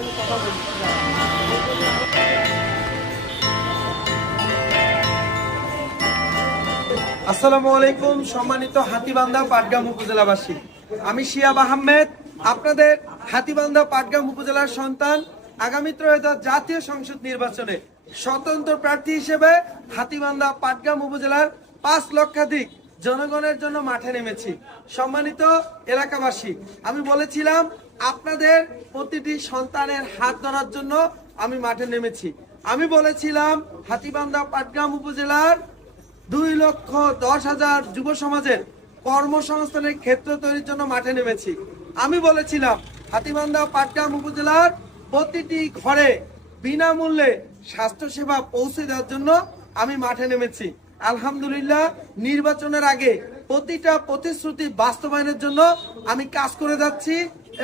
আমি কথা বলছি। আসসালামু আলাইকুম সম্মানিত হাতীবান্ধা পাটগ্রাম উপজেলাবাসী, আমি শিহাব আহমেদ, আপনাদের হাতীবান্ধা পাটগ্রাম উপজেলার সন্তান। আগামী ত্রয়োদশ জাতীয় সংসদ নির্বাচনে স্বতন্ত্র প্রার্থী হিসেবে হাতীবান্ধা পাটগ্রাম উপজেলার 5 লক্ষাধিক জনগণের জন্য মাঠে নেমেছি। সম্মানিত এলাকাবাসী, আমি বলেছিলাম আপনাদের প্রতিটি সন্তানের হাত ধরার জন্য আমি মাঠে নেমেছি। আমি বলেছিলাম হাতীবান্ধা পাটগ্রাম উপজেলার 2,10,000 যুব সমাজের কর্মসংস্থানের ক্ষেত্র তৈরির জন্য মাঠে নেমেছি। আমি বলেছিলাম হাতীবান্ধা পাটগ্রাম উপজেলার প্রতিটি ঘরে বিনামূল্যে স্বাস্থ্যসেবা পৌঁছে দেওয়ার জন্য আমি মাঠে নেমেছি। আলহামদুলিল্লাহ, নির্বাচনের আগে প্রতিটা প্রতিশ্রুতি বাস্তবায়নের জন্য আমি কাজ করে যাচ্ছি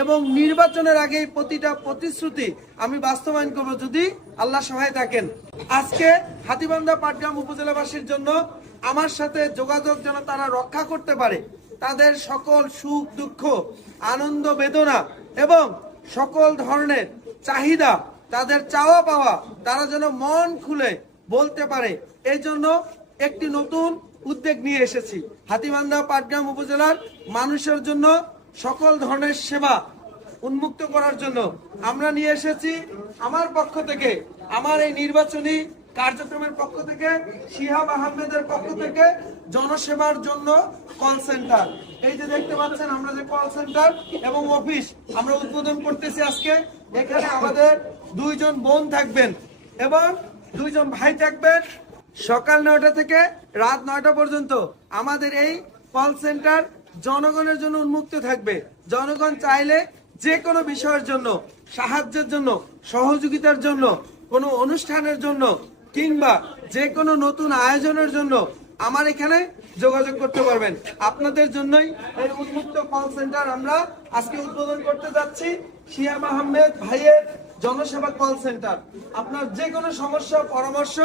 এবং নির্বাচনের আগে প্রতিটা প্রতিশ্রুতি আমি বাস্তবায়ন করব যদি আল্লাহ সহায় থাকেন। আজকে হাতীবান্ধা পাটগ্রাম উপজেলাবাসীর জন্য আমার সাথে যোগাযোগ যেন তারা রক্ষা করতে পারে, তাদের সকল সুখ দুঃখ আনন্দ বেদনা এবং সকল ধরনের চাহিদা, তাদের চাওয়া পাওয়া তারা যেন মন খুলে বলতে পারে, এই জন্য একটি নতুন উদ্যোগ নিয়ে এসেছি। হাতীবান্ধা পাটগ্রাম উপজেলার মানুষের জন্য সকল ধরনের সেবা উন্মুক্ত করার জন্য আমরা নিয়ে এসেছি আমার পক্ষ থেকে, আমার এই নির্বাচনী কার্যক্রমের পক্ষ থেকে, শিহাব আহমেদের পক্ষ থেকে জনসেবার জন্য কল সেন্টার। এই যে দেখতে পাচ্ছেন আমরা যে কল সেন্টার এবং অফিস আমরা উদ্বোধন করতেছি আজকে। এখানে আমাদের 2 জন বোন থাকবেন এবং 2 জন ভাই থাকবেন। সকাল 9টা থেকে রাত 9টা পর্যন্ত আমাদের এই কল সেন্টার জনগণের জন্য উন্মুক্ত থাকবে। জনগণ চাইলে যে কোনো বিষয়ের জন্য, সাহায্যের জন্য, সহযোগিতার জন্য, কোনো অনুষ্ঠানের জন্য কিংবা যে কোনো নতুন আয়োজনের জন্য আমার এখানে যোগাযোগ করতে পারবেন। আপনাদের জন্যই এই উন্মুক্ত কল সেন্টার আমরা আজকে উদ্বোধন করতে যাচ্ছি। শিহাব আহমেদ ভাইয়ের জনসেবা কল সেন্টার। আপনার যে কোনো সমস্যা, পরামর্শ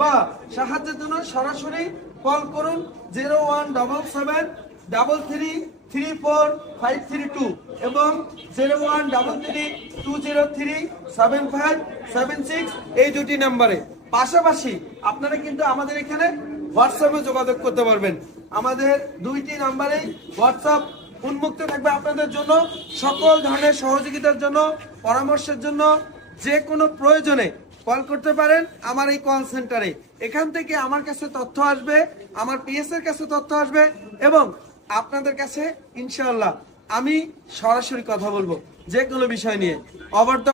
বা সাহায্যের জন্য সরাসরি কল করুন 017733343532 এবং 0133203757 এই দুটি নম্বরে। পাশাপাশি আপনারা কিন্তু আমাদের এখানে হোয়াটসঅ্যাপে যোগাযোগ করতে পারবেন। আমাদের 2টি নম্বরেই হোয়াটসঅ্যাপ উন্মুক্ত থাকবে আপনাদের জন্য। সকল ধরনের সহযোগিতার জন্য, পরামর্শের জন্য, যে কোনো প্রয়োজনে কল করতে পারেন আমার এই কল সেন্টারে। এখান থেকে আমার কাছে তথ্য আসবে, আমার পিএস এর কাছে তথ্য আসবে এবং আপনাদের কাছে ইনশাআল্লাহ আমি সরাসরি কথা বলবো যে কোনো বিষয় নিয়ে।